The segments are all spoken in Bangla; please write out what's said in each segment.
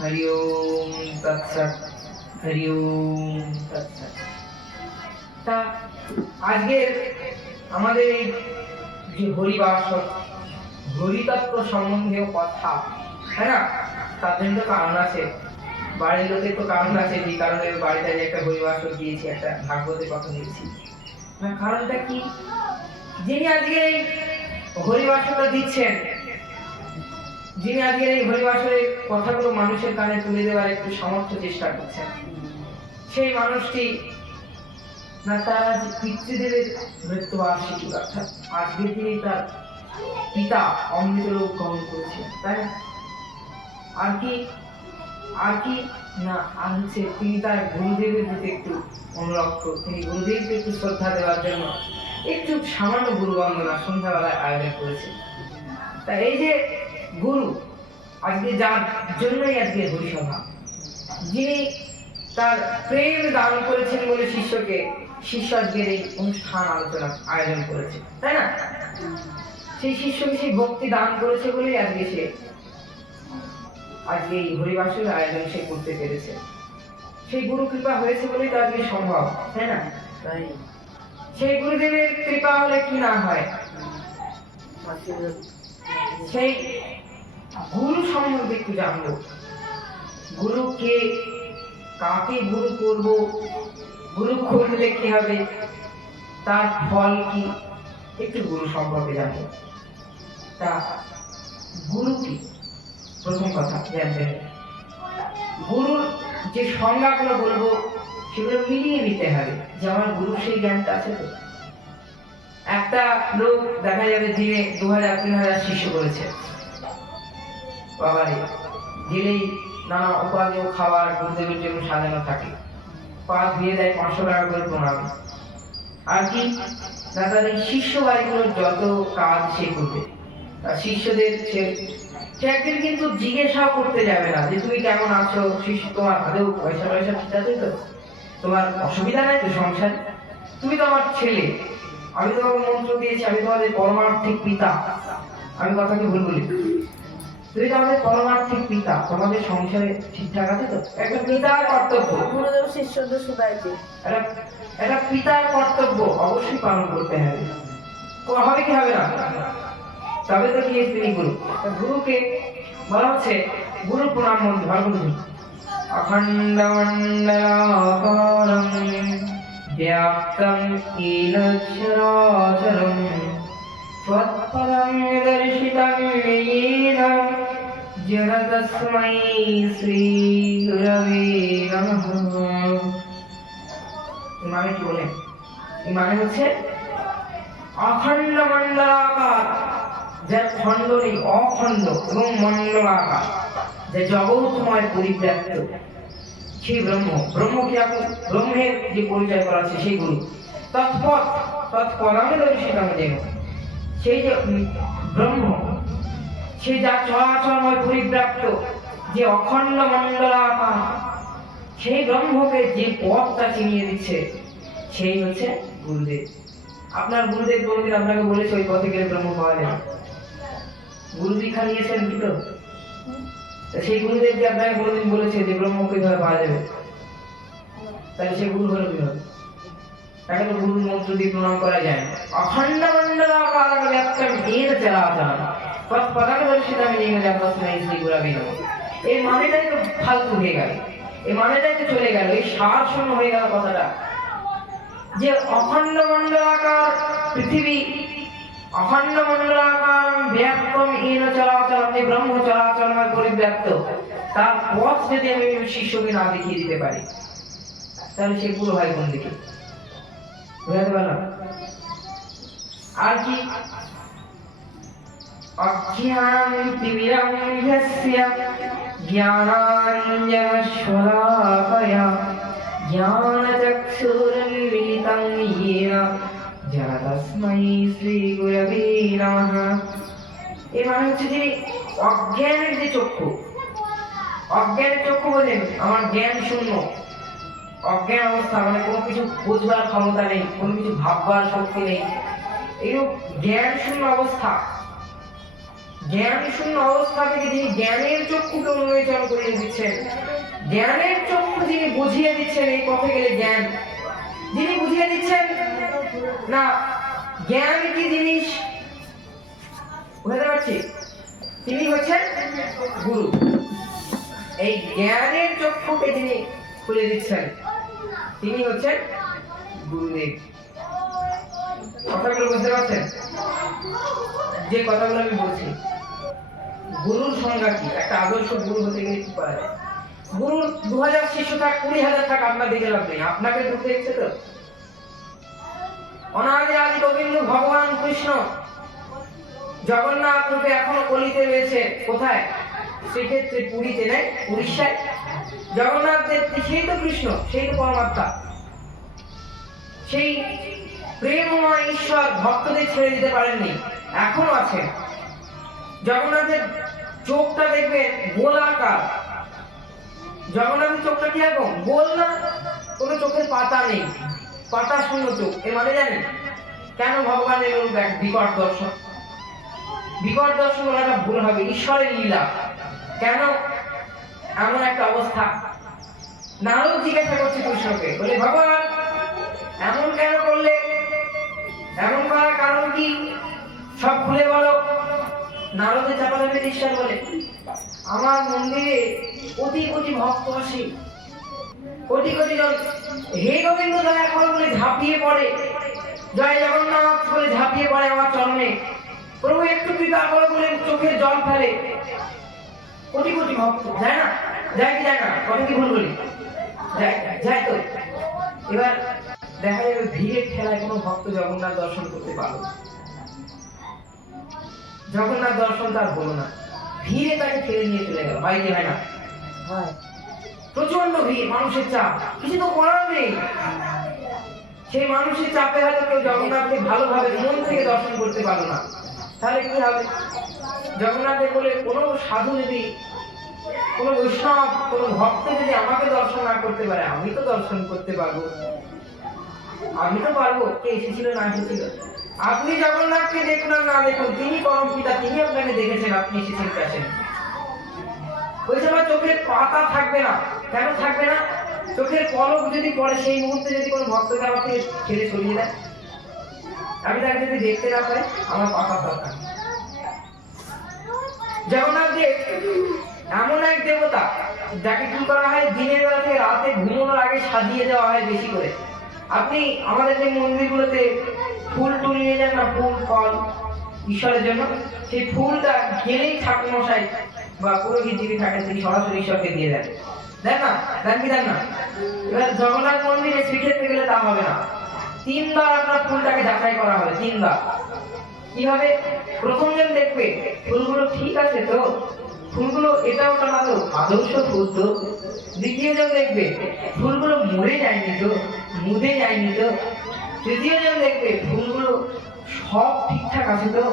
হরি ওম তৎসৎ, হরি ওম তৎসৎ। তা আজকের আমাদের এই যে হরিবাস হরিতত্ত্ব সম্বন্ধীয় কথা, তাই না? তার জন্য তো কারণ আছে, বাড়ির লোকের তো কারণ আছে, যে কারণে বাড়িতে একটা হরিবাস দিয়েছি, একটা ভাগবতের কথা দিয়েছি। না, কারণটা কি? যিনি আজকে এই হরিবাসটা দিচ্ছেন, যিনি আজকে এই হরিবাসের কথাগুলো মানুষের কানে তুলে দেওয়ার একটু সামর্থ্য চেষ্টা করছেন, সেই মানুষটি না তার আজ পিতৃদেবের মৃত্যুবার্ষিকী, অর্থাৎ আজকের দিনে তার পিতা অমৃত লোক গ্রহণ করেছেন, তাই না? আর কি না, আর হচ্ছে তিনি তার গুরুদেবের প্রতি একটু অনুরক্ত, তিনি গুরুদেবকে একটু শ্রদ্ধা দেওয়ার জন্য একটু সামান্য গুরু বন্দনা সন্ধ্যাবেলায় আয়োজন করেছেন। তা এই যে গুরু, আজকে যার জন্যই আজকে হরিসভা, যিনি তার প্রেম দান করেছেন বলে শিষ্য আজকের এই অনুষ্ঠান আলোচনা আয়োজন করেছে, তাই না? সেই শিষ্যকে সেই ভক্তি দান করেছে বলেই আজকে এই হরিবাসের আয়োজন সে করতে পেরেছে। সেই গুরু কৃপা হয়েছে বলেই তো আজকে সম্ভব, তাই না? তাই সেই গুরুদেবের কৃপা হলে কি না হয়। সেই গুরু সম্বন্ধে একটু জানবো, গুরু কে, কাকে গুরু করব, গুরু করলে কি হবে, তার ফল কি, একটু গুরু সম্পর্কে জানবো। তা গুরু কি, প্রথম কথা জানতে হবে। গুরুর যে সংজ্ঞাগুলো বলবো সেগুলো মিলিয়ে নিতে হবে যে আমার গুরুর সেই জ্ঞানটা আছে তো। একটা লোক দেখা যাবে দিনে 2000-3000 শিষ্য করেছে, বাবারে গেলেই নানা উপাদেয় খাবার গুরুদেবের জন্য সাজানো থাকে, পা ধুয়ে দেয় 500 টাকা করে প্রণাম। আর কি না, তার এই শিষ্য বাড়িগুলোর যত কাজ সে করবে, তার শিষ্যদের সে একদিন কিন্তু জিজ্ঞাসা করতে যাবে না যে তুমি কেমন আছো শিষ্য, তোমার আদৌ পয়সা ঠিক আছে তো, তোমার অসুবিধা নাই তো সংসার, তুমি তো আমার ছেলে, আমি তোমাকে মন্ত্র দিয়েছি, আমি তোমাদের পরমার্থিক পিতা, আমি কথাকে ভুল বলি, তুমি তো আমাদের পরমার্থিক পিতা, তোমাদের সংসারে ঠিকঠাক আছে তো। একটা পিতার কর্তব্য, গুরুদেব শিষ্যদের শুধাইছে, একটা পিতার কর্তব্য অবশ্যই পালন করতে হবে, হবে কি হবে না, তবে তো কি তিনি গুরু। গুরুকে বলা হচ্ছে গুরু প্রণাম মন্ত্র, ভালো করে অখণ্ড মণ্ডলাকারং ব্যাপ্তং येन चराचरं त्वत्पदं दर्शितं येन जन तस्मै श्रीगुरवे नमः। মানে কি বলে, মানে হচ্ছে অখণ্ড মণ্ডলাকার, যার খণ্ড নেই, অখণ্ড এবং মণ্ডলাকার, যে জগৎময় পরিব্যাপ্ত সেই ব্রহ্ম, ব্রহ্ম কি এখন ব্রহ্মের যে পরিচয় করা আছে সেই গুরু। তৎপদাঙ্গে দর্শিতাম যেন, সেই যে ব্রহ্ম, সে যা চরাচরময় পরিব্যাপ্ত, যে অখণ্ড মণ্ডলাকার, সেই ব্রহ্মকে যে পথটা চিনিয়ে দিচ্ছে সেই হচ্ছে গুরুদেব। আপনার গুরুদেব কোনদিন আপনাকে বলেছে ওই পথে গেলে ব্রহ্ম পাওয়া যাবে? গুরু দীক্ষা নিয়েছেন কি তো? সেই গুরুদেব যে আপনাকে কোনদিন বলেছে যে ব্রহ্ম কিভাবে পাওয়া যাবে? তাহলে সে গুরু হলো কিভাবে? তাকে তো গুরুর মন্ত্র দিয়ে প্রণাম করা যায়। অখণ্ড মণ্ডলাকারং ব্যাপ্তং येन चराचरं तत्पदं दर्शितं येन तस्मै श्रीगुरवे नमः। এই মানেটাই তো ফালতু হয়ে গেল, এই মানেটাই তো চলে গেল, এই সার শূন্য হয়ে গেল কথাটা। যে অখণ্ড মণ্ডলাকার পৃথিবী, অখণ্ড মণ্ডলাকার ব্যাপ্তম येन चराचरं, যে ব্রহ্ম চরাচরময় পরিব্যাপ্ত, তার পথ যদি আমি শিষ্যকে না দেখিয়ে দিতে পারি তাহলে সে পুরো হয় কোন দিকে, বুঝতে পারলাম? আর কি অজ্ঞানং তিমিরং যস্য জ্ঞানাঞ্জনশলাকয়া জ্ঞানচক্ষুরন্মিলিतं येन তস্मै শ্রীগুরবে নমঃ। এই মানে হচ্ছে যিনি অজ্ঞানের যে চক্ষু, অজ্ঞানের চক্ষু বোঝেন, আমার জ্ঞান শূন্য, অজ্ঞান অবস্থা, মানে কোনো কিছু বুঝবার ক্ষমতা নেই, কোনো কিছু ভাববার শক্তি নেই, এই জ্ঞান শূন্য অবস্থা, জ্ঞান শূন্য অবস্থা থেকে যিনি জ্ঞানের চক্ষুকে উন্মোচন করিয়ে দিচ্ছেন, জ্ঞানের চক্ষু যিনি বুঝিয়ে দিচ্ছেন এই পথে গেলে জ্ঞান, যিনি বুঝিয়ে দিচ্ছেন না জ্ঞান কি জিনিস বুঝতে পারছি, তিনি হচ্ছেন গুরু। এই জ্ঞানের চক্ষুকে যিনি খুলে দিচ্ছেন তিনি হচ্ছেন গুরুদেব। কথাগুলো বুঝতে পারছেন? যে কথাগুলো আমি বলছি, গুরুর সংজ্ঞা কি, একটা আদর্শ গুরু হতে গেলে কি করা যায়? গুরুর 2000 শিষ্য থাক, 20,000 থাক, আপনার দিকে লাভ নেই, আপনাকে ঢুকতে দেখছে তো। অনাদি আদি গোবিন্দ ভগবান কৃষ্ণ জগন্নাথ রূপে এখনো কলিতে রয়েছে। কোথায়? শ্রীক্ষেত্রে, পুরীতে, নেই উড়িষ্যায়। জগন্নাথ দেব সেই তো কৃষ্ণ, সেই তো পরমাত্মা, সেই প্রেমময় ঈশ্বর ভক্তদের ছেড়ে দিতে পারেননি, এখনো আছেন। জগন্নাথের চোখটা দেখবেন গোলাকার, জগন্নাথের চোখটা কি রকম? গোল না, কোনো চোখের পাতা নেই, পাতা শূন্য চোখ। এর মানে জানেন কেন ভগবানের বিকট দর্শন? বিকট দর্শন বলাটা ভুল হবে, ঈশ্বরের লীলা। কেন এমন একটা অবস্থা? নারদ জিজ্ঞাসা করছে কৃষ্ণকে, বলে ভগবান এমন কেন করলে, এমন করার কারণ কি, সব খুলে বলো। নারদে চাপা দেবে ঈশ্বর বলে, আমার মন্দিরে কোটি কোটি ভক্ত আসে, কোটি কোটি জন হে গোবিন্দ দয়া করো বলে ঝাঁপিয়ে পড়ে, জয় জগন্নাথ বলে ঝাঁপিয়ে পড়ে আমার চরণে, প্রভু একটু কৃপা করো বলে চোখের জল ফেলে। কোটি কোটি ভক্ত যায় না? যায় কি যায় না? কথা কি ভুল বলি? যায়, যায় তো। এবার দেখা যাবে ভিড়ের ঠেলায় কোনো ভক্ত জগন্নাথ দর্শন করতে পারলো, জগন্নাথ দর্শন তার হলো না, ভিড়ে তাকে ঠেলে নিয়ে চলে গেল। হয় কি হয় না? হয়। প্রচন্ড ভিড়, মানুষের চাপ, কিছু তো করার নেই। সেই মানুষের চাপে হয়তো কেউ জগন্নাথকে ভালোভাবে মন থেকে দর্শন করতে পারলো না, তাহলে কি হবে? জগন্নাথের বলে কোনো সাধু যদি, কোনো বৈষ্ণব, কোনো ভক্ত যদি আমাকে দর্শন না করতে পারে, আমি তো দর্শন করতে পারবো, আমি তো পারবো। কে এসেছিল না এসেছিল, আপনি জগন্নাথকে দেখুন আর না দেখুন, তিনি পরম পিতা, তিনি আপনাকে দেখেছেন, আপনি এসেছেন কাছে। ওই সময় চোখের পাতা থাকবে না। কেন থাকবে না? চোখের পলক যদি পড়ে, সেই মুহূর্তে যদি কোনো ভক্তকে আমার থেকে ছেড়ে সরিয়ে দেয়, আমি তাকে যদি দেখতে না পাই, আমার পাতা দরকার। জগন্নাথ দেব এমন এক দেবতা যাকে কি করা হয়, দিনের বেলা থেকে রাতে ঘুমানোর আগে সাজিয়ে দেওয়া হয় বেশি করে। আপনি আমাদের যে মন্দিরগুলোতে ফুল টুল নিয়ে যান না, ফুল ফল ঈশ্বরের জন্য, সেই ফুলটা গেলেই ঠাকুর মশাই বা পুরোহিত যিনি থাকেন তিনি সরাসরি ঈশ্বরকে দিয়ে দেন। দেন না? দেন কি দেন না? এবার জগন্নাথ মন্দিরে শ্রীক্ষেত্রে গেলে তা হবে না, 3 বার আপনার ফুলটাকে যাচাই করা হবে, 3 বার। কিভাবে? প্রথম জন দেখবে ফুলগুলো ঠিক আছে তো, ফুলগুলো এটা ওটা না তো, আদর্শ ফুল তো। দ্বিতীয় জন দেখবে ফুলগুলো মরে যায়নি তো, মুদে যায়নি তো। তৃতীয় জন দেখবে ফুলগুলো সব ঠিকঠাক আছে তো,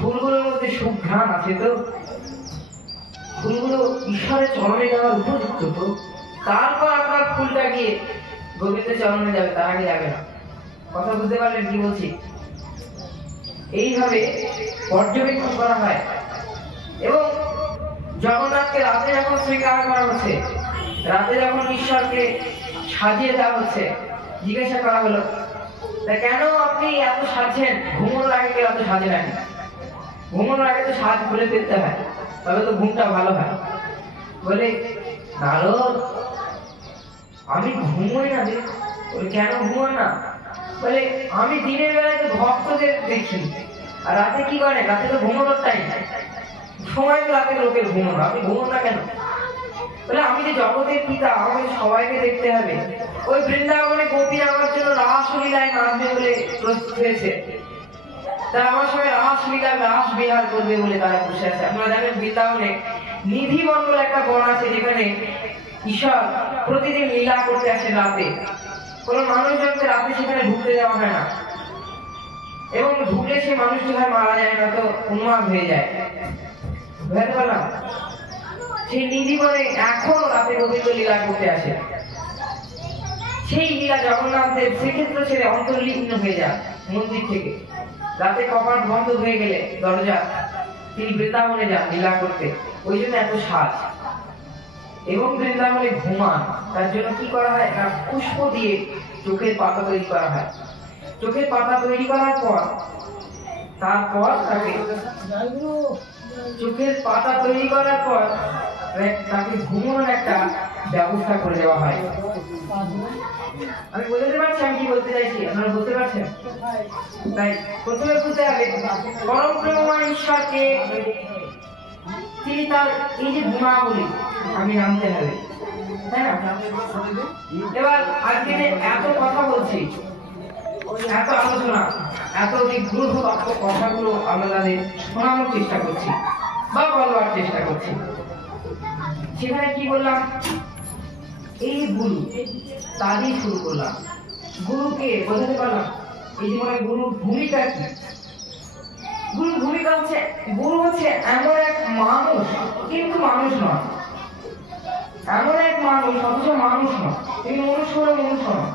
ফুলগুলোর মধ্যে সুঘ্রাণ আছে তো, ফুলগুলো ঈশ্বরের চরণে যাওয়ার উপযুক্ত তো। তারপর আপনার ফুলটা গিয়ে গোবিন্দের চরণে যাবে, তার আগে যাবে না। কথা বুঝতে পারলেন কি বলছি? এইভাবে পর্যবেক্ষণ করা হয়। এবং জগন্নাথকে রাতে যখন শৃঙ্গার করা হচ্ছে, রাতে যখন ঈশ্বরকে সাজিয়ে দেওয়া হচ্ছে, জিজ্ঞাসা করা হলো তা কেন আপনি এত সাজছেন, ঘুমানোর আগে কেউ এত সাজে না? ঘুমানোর আগে তো সাজ খুলে ফেলতে হয়, তবে তো ঘুমটা ভালো হয়। বলে নারদ আমি ঘুমোই না রে। বলে কেন ঘুমোন না? বলে আমি দিনের বেলায় তো ভক্তদের দেখি, আর রাতে কি করে? রাতে তো ঘুমানোর টাইম, সময় তো রাতে লোকের ঘুমানো, আপনি ঘুমোন না কেন? বলে আমি যে জগতের পিতা, আমাকে সবাইকে দেখতে হবে। ওই বৃন্দাবনে গোপীরা আমার জন্য রাসলীলায় নাচবে বলে প্রস্তুত হয়েছে, তারা আমার সঙ্গে রাসলীলা রাস বিহার করবে বলে তারা বসে আছে। আপনারা জানেন বৃন্দাবনে নিধিবন বলে একটা বন আছে, যেখানে ঈশ্বর প্রতিদিন লীলা করতে আসে রাতে। কোনো মানুষজনকে রাতে সেখানে ঢুকতে দেওয়া হয় না, এবং ঢুকলে সে মানুষটি হয় মারা যায় না তো উন্মাদ হয়ে যায়। বুঝতে পারলাম? সেই নিধিবনে এখন রাতে গোবিন্দ লীলা করতে আসে। সেই লীলা জগন্নাথ দেব শ্রীক্ষেত্র ছেড়ে অন্তর্লীন হয়ে যায় মন্দির থেকে। রাতে কপাট বন্ধ হয়ে গেলে দরজা, তিনি বৃন্দাবনে যান লীলা করতে, ওই জন্য এত সাজ। এবং বৃন্দাবনে ঘুমান, তার জন্য কি করা হয় না, পুষ্প দিয়ে চোখের পাতা তৈরি করা হয়। চোখের পাতা তৈরি করার পর তারপর তাকে চোখের পাতা তৈরি করার পর তাকে ঘুমানোর একটা ব্যবস্থা করে দেওয়া হয়। আমি বুঝতে পারছি আমি কি বলতে চাইছি, আপনারা বুঝতে পারছেন? তাই প্রথমে বুঝতে হবে পরম প্রেমময় ঈশ্বরকে, তিনি তার এই যে গুণাবলী আমি জানতে হবে, তাই না? এবার আজকে এত কথা বলছি, এত আলোচনা, এত নিগূঢ় বাক্য কথাগুলো আমাদের শোনানোর চেষ্টা করছি বা বলবার চেষ্টা করছি। সেখানে কি বললাম, এই গুরু তারই শুরু করলাম। গুরুকে বোঝাতে পারলাম এই জীবনে গুরুর ভূমিকা কি। গুরুর ভূমিকা হচ্ছে, গুরু হচ্ছে এমন এক মানুষ, কিন্তু মানুষ নয়। এমন এক মানুষ অথচ মানুষ নয়, তিনি মনুষ্য মনুষ্য নয়।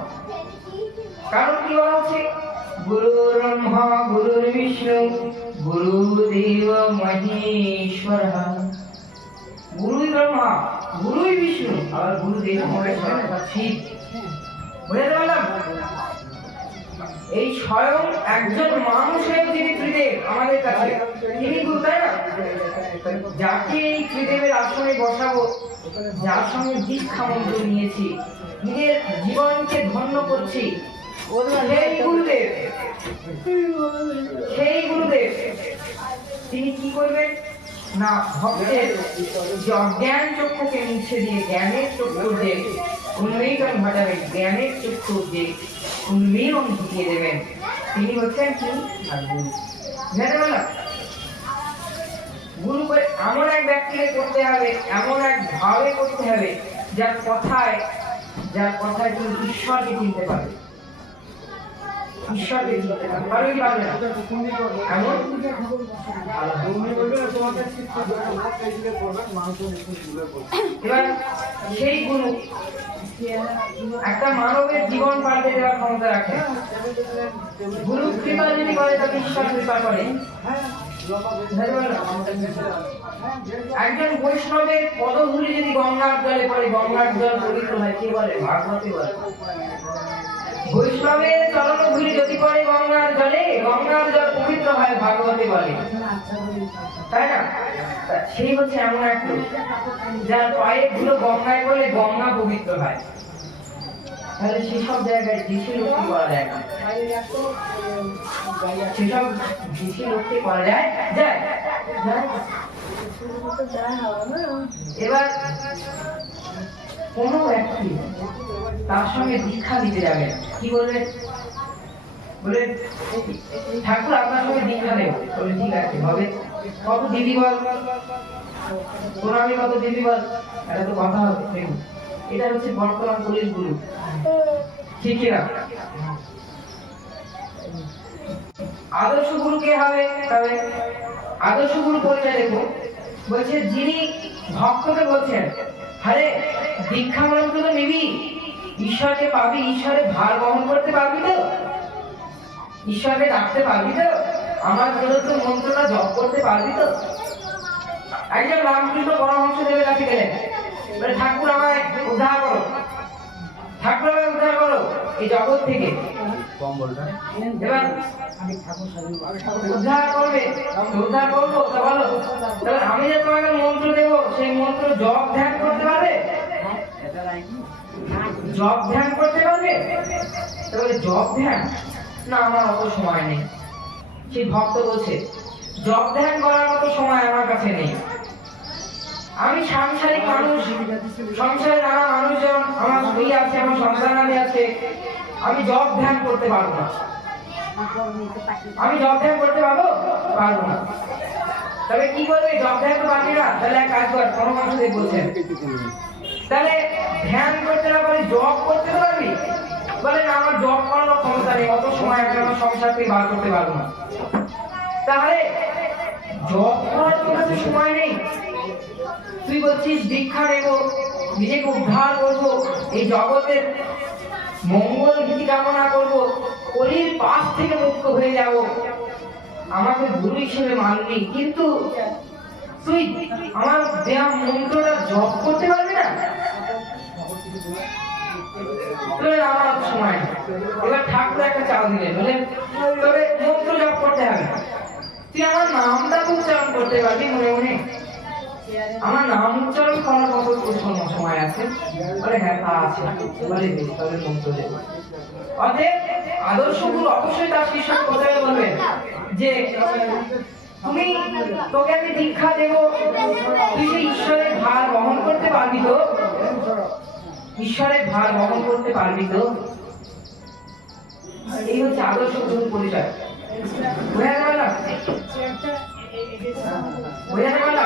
কারণ কি বলা হচ্ছে, গুরু ব্রহ্মা গুরু বিষ্ণু গুরুদেব মহেশ্বর। গুরুই ব্রহ্মা গুরুই বিষ্ণু আবার গুরুদেব মহেশ্বর শিব। বুঝতে পারলাম? এই স্বয়ং একজন মানুষ হয়ে যিনি ত্রিদেব আমাদের কাছে, তিনি গুরু, তাই না? যাকে এই ত্রিদেবের আসনে বসাবো, যার সঙ্গে দীক্ষা মন্ত্র নিয়েছি, নিজের জীবনকে ধন্য করছি, সেই গুরুদেব, সেই গুরুদেব তিনি কি করবেন না, ভক্তের যে অজ্ঞান চক্ষুকে মুছে দিয়ে জ্ঞানের চক্ষু যে উন্মেলন ঘটাবেন, জ্ঞানের চক্ষু যে উন্মেলন ঘটিয়ে দেবেন, তিনি হচ্ছেন কি গুরু। জানেন না, গুরু করে এমন এক ব্যক্তিকে করতে হবে, এমন এক ভাবে করতে হবে যার কথায় তুমি ঈশ্বরকে চিনতে পারবে। ঈশ্বরকে চিনতে পারবে কি পারবে না? এমন এবার সেই গুরু একটা মানবের জীবন পাল্টে দেওয়ার ক্ষমতা রাখে। গুরু কৃপা যদি করে তাকে ঈশ্বর কৃপা করে। একজন বৈষ্ণবের পদধূলি যদি গঙ্গার জলে পড়ে, গঙ্গার জল পবিত্র হয়, কে বলে? ভাগবতে বলে। বৈষ্ণবের চরণধূলি যদি পড়ে গঙ্গার জলে, গঙ্গার জল পবিত্র হয়, ভাগবতে বলে, তাই না? সেই হচ্ছে এমন এক লোক যার পায়ের ধুলো গঙ্গায় পড়লে গঙ্গা পবিত্র হয়। তাহলে সেসব জায়গায় দেশি লোককে করা যায় না, সেসব দেশি লোককে করা যায় যায়। এবার কোন ব্যক্তি তার সঙ্গে দীক্ষা দিতে যাবে, কি বলবে? বলে ঠাকুর আপনার সঙ্গে দীক্ষা নেব। বলে ঠিক আছে, হবে। কত দিদি বল, প্রণামী কত দিদি বল, এটা তো কথা হবে। এটা হচ্ছে বর্তমান কলির গুরু, ঠিক না? আদর্শ গুরু কে হবে? তবে আদর্শ গুরু পরিচয় দেখো, বলছে যিনি ভক্তকে বলছেন, আরে দীক্ষা মন্ত্র তো নিবি, ঈশ্বরকে পাবি, ঈশ্বরের ভার বহন করতে পারবি তো, ঈশ্বরকে ডাকতে পারবি তো, আমার প্রদত্ত মন্ত্রটা জপ করতে পারবি তো? একজন রামকৃষ্ণ পরমহংসদেবের কাছে গেলেন, বলে ঠাকুর আমায় উদ্ধার করো, ঠাকুর আমায় উদ্ধার করো এই জগৎ থেকে। এবার উদ্ধার করবে, উদ্ধার করবো তা বলো, তাহলে আমি যে তোমাকে মন্ত্র দেবো, সেই মন্ত্র জপ ধ্যান করতে পারবে? জপ ধ্যান করতে পারবে? তাহলে জপ ধ্যান না, আমার অত সময় নেই। সেই ভক্ত বলছে জপ ধ্যান করার মতো সময় আমার কাছে নেই, আমি সাংসারিক মানুষ, সংসারে নানা মানুষজন, আমার স্ত্রী আছে, আমার সন্তানাদি আছে, আমি জপ ধ্যান করতে পারবো না। আমি জপ ধ্যান করতে পারবো না। তবে কি করবে? জপ ধ্যান তো পারবি না, তাহলে এক কাজ কর, পরমহংসদেব বলছেন, তাহলে ধ্যান করতে না পারি জপ করতে পারবি? বলে না, আমার জপ করার ক্ষমতা নেই, অত সময় এখন আমার সংসার থেকে বার করতে পারবো না। তাহলে জপ করার তোর কাছে সময় নেই, তুই বলছিস দীক্ষা নেব, নিজেকে উদ্ধার করবো, এই জগতের মঙ্গল ভীতি কামনা করবো, কলির পাশ থেকে মুক্ত হয়ে যাব, আমাকে গুরু হিসেবে মানলি, কিন্তু তুই আমার দেয়া মন্ত্রটা জপ করতে পারবি না? তোর আমার অত সময় নেই। এবার ঠাকুর একটা চাল দিলেন, বললেন তোরে মন্ত্র জপ করতে হবে না, তুই আমার নামটা তো উচ্চারণ করতে পারবি মনে মনে। আমার নাম উচ্চারণ করার কত সময় আছে? বলে হ্যাঁ তা আছে। বলে বেশ, তাহলে মন্ত্র দেব। অতএব আদর্শ গুরু অবশ্যই তার শিষ্যকে কোথায় বলবেন যে তুমি, তোকে আমি দীক্ষা দেব, তুই সেই ঈশ্বরের ভার বহন করতে পারবি তো? ঈশ্বরের ভার বহন করতে পারবি তো? এই হচ্ছে আদর্শ গুরুর পরিচয়। বোঝা গেল না? বোঝা গেল না?